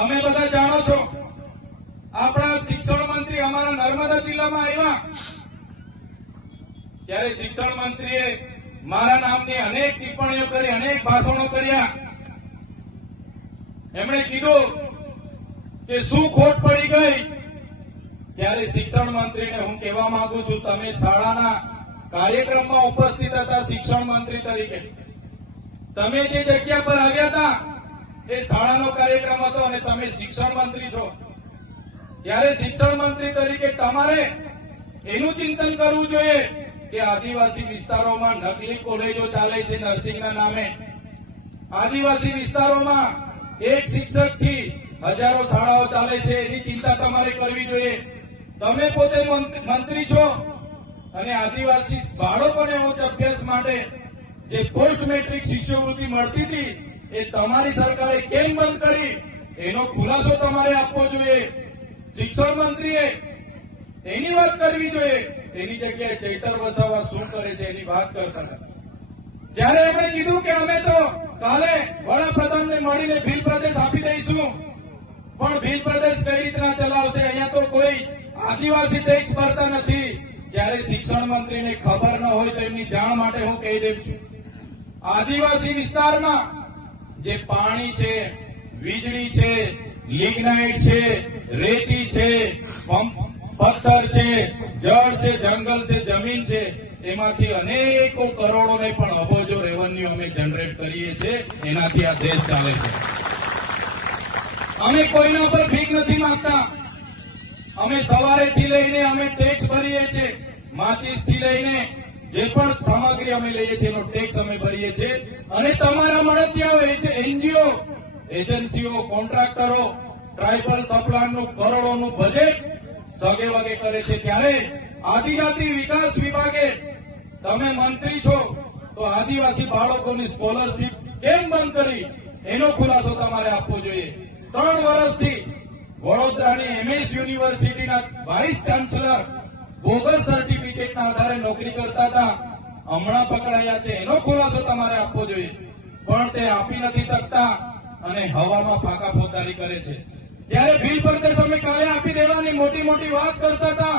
તમે બધા જાણો છો, આપણા શિક્ષણ મંત્રી અમારા નર્મદા જિલ્લામાં આવ્યા ત્યારે શિક્ષણ મંત્રીએ મારા નામની અનેક ટિપ્પણીઓ કરી, અનેક ભાષણો કર્યા. એમણે કીધું કે શું ખોટ પડી ગઈ. ત્યારે શિક્ષણ મંત્રીને હું કહેવા માંગુ છું, તમે શાળાના કાર્યક્રમમાં ઉપસ્થિત હતા શિક્ષણ મંત્રી તરીકે. તમે જે જગ્યા પર આવ્યા હતા એ શાળાનો કાર્યક્રમ હતો અને તમે શિક્ષણ મંત્રી છો. ત્યારે શિક્ષણ મંત્રી તરીકે તમારે એનું ચિંતન કરવું જોઈએ કે આદિવાસી વિસ્તારોમાં નકલી કોલેજો ચાલે છે નર્સિંગના નામે. આદિવાસી વિસ્તારોમાં એક શિક્ષકથી હજારો શાળાઓ ચાલે છે, એની ચિંતા તમારે કરવી જોઈએ. તમે પોતે મંત્રી છો અને આદિવાસી બાળકોને ઉચ્ચ અભ્યાસ માટે જે પોસ્ટ મેટ્રિક શિષ્યવૃત્તિ મળતી હતી એ તમારી સરકારે કેમ બંધ કરી, એનો ખુલાસો તમારે આપવો જોઈએ. શિક્ષણ મંત્રીએ એની વાત કરવી જોઈએ. એની જગ્યાએ ચૈતર વસાવા શું કરે છે એની વાત કરતા હતા. ત્યારે એમણે કીધું કે અમે તો કાલે વડાપ્રધાનને મળીને ભીલ પ્રદેશ આપી દઈશું. પણ ભીલ પ્રદેશ કઈ રીતના ચલાવશે? અહીંયા તો કોઈ આદિવાસી ટેક્સ ભરતા નથી. ત્યારે શિક્ષણ મંત્રીને ખબર ન હોય તો એમની જાણ માટે હું કહી દઉં છું, આદિવાસી વિસ્તારમાં જે પાણી છે, વીજળી છે, લિગ્નાઇટ છે, રેતી છે, પથ્થર છે, જળ છે, જંગલ છે, જમીન છે, એમાંથી અનેકો કરોડો ને પણ અબજો રેવન્યુ અમે જનરેટ કરીએ છીએ. એનાથી આ દેશ ચાલે છે. અમે કોઈના પર ભીખ નથી માંગતા. અમે સવારેથી લઈને અમે ટેક્સ ભરીએ છીએ. માચીસ થી લઈને જે પણ સામગ્રી અમે લઈએ છીએ એનો ટેક્સ અમે ભરીએ છીએ. અને તમારા મળતિયાઓ, એનજીઓ, એજન્સીઓ, કોન્ટ્રાક્ટરો ટ્રાઇબલ સપ્લાયનું કરોડોનું બજેટ સગે વગે કરે છે. ત્યારે આદિજાતિ વિકાસ વિભાગે, તમે મંત્રી છો તો આદિવાસી બાળકોની સ્કોલરશીપ કેમ બંધ કરી એનો ખુલાસો તમારે આપવો જોઈએ. 3 વર્ષથી વડોદરાની એમએસ યુનિવર્સિટીના વાઇસ ચાન્સલર બોગસ સર્ટિફિકેટના આધારે નોકરી કરતા હતા, હમણાં પકડાયા છે. એનો ખુલાસો તમારે આપવો જોઈએ. પણ તે આપી નથી શકતા અને હવામાં ફાંકા ફોજદારી કરે છે. ત્યારે ભીલ પ્રદેશ અમે કાલે આપી દેવાની મોટી મોટી વાત કરતા હતા.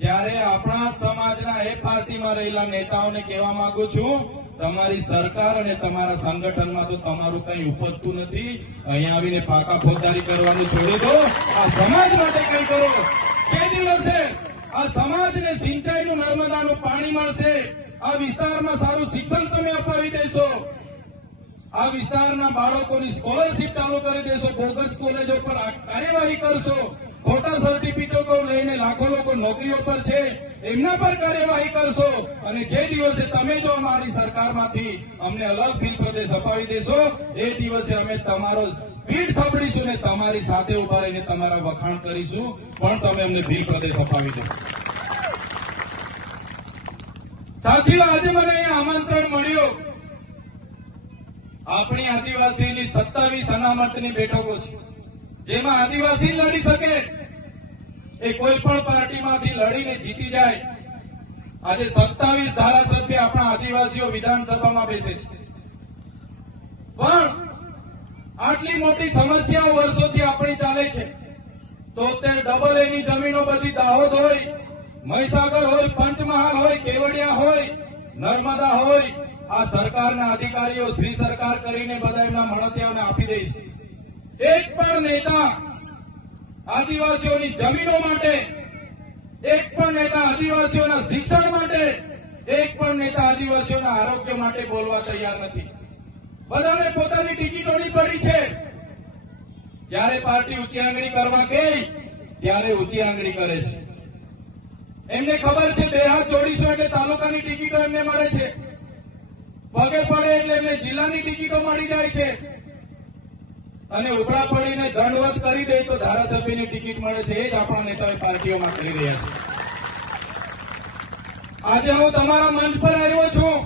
ત્યારે આપણા સમાજના એ પાર્ટીમાં રહેલા નેતાઓને કહેવા માંગુ છું, તમારી સરકાર અને તમારા સંગઠનમાં તો તમારું કંઈ ઉપજતું નથી. અહીંયા આવીને ફાંકા ફોજદારી કરવાનું છોડી દો. આ સમાજ માટે કંઈ કરો. કે દિવસે આ સમાજને સિંચાઈનું નર્મદાનું પાણી મળશે. આ વિસ્તારમાં સારું શિક્ષણ તમે અપાવી દેશો. આ વિસ્તારના બાળકોની સ્કોલરશીપ ચાલુ કરી દેશો. બોગસ કોલેજો પર કાર્યવાહી કરશો. ખોટા સર્ટિફિકેટો લઈને લાખો લોકો નોકરીઓ પર છે, એમના પર કાર્યવાહી કરશો. અને જે દિવસે તમે જો અમારી સરકારમાંથી અમને અલગ ભીલ પ્રદેશ અપાવી દેશો, એ દિવસે અમે તમારો પીઠ થાબડીશું ને તમારી સાથે ઉભા રહીને તમારા વખાણ કરીશું. પણ તમે અમને ભીલ પ્રદેશ અપાવી દો. સાથીઓ, આજે મને અહીંયા આમંત્રણ મળ્યું. આપણી આદિવાસીની 27 અનામતની બેઠકો છે, જેમાં આદિવાસી લડી શકે. એ કોઈ પણ પાર્ટીમાંથી લડીને જીતી જાય. આજે 27 ધારાસભ્ય આપણા આદિવાસીઓ વિધાનસભામાં બેસે છે. પણ આટલી મોટી સમસ્યાઓ વર્ષોથી આપણી ચાલે છે. તો અત્યારે ડબલ એની જમીનો બધી દાહોદ હોય, મહીસાગર હોય, પંચમહાલ હોય, કેવડિયા હોય, નર્મદા હોય, આ સરકારના અધિકારીઓ શ્રી સરકાર કરીને બધા એમના મળતિયાઓને આપી દે છે. એક પણ નેતા આદિવાસીઓની જમીનો માટે, એક પણ નેતા આદિવાસીઓના શિક્ષણ માટે, એક પણ નેતા આદિવાસીઓના આરોગ્ય માટે બોલવા તૈયાર નથી. બધાને પોતાની ટિકિટોની પડી છે. જ્યારે પાર્ટી ઊંચી આંગળી કરવા ગઈ ત્યારે ઊંચી આંગળી કરે છે. એમને ખબર છે 2 હાથ જોડીશું એટલે તાલુકાની ટિકિટો એમને મળે છે. પગે પડે એટલે એમને જિલ્લાની ટિકિટો મળી જાય છે. અને ઉપડા પડીને દંડવત કરી દે તો ધારાસભ્યની ટિકિટ મળે છે. એ જ આપણા નેતાઓ પાર્ટીઓમાં કરી રહ્યા છે. આજે હું તમારા મંચ પર આવ્યો છું.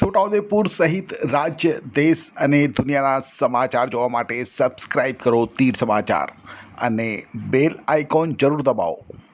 છોટાઉદેપુર સહિત રાજ્ય, દેશ અને દુનિયાના સમાચાર જોવા માટે સબસ્ક્રાઇબ કરો તીર સમાચાર અને બેલ આઇકોન જરૂર દબાવો.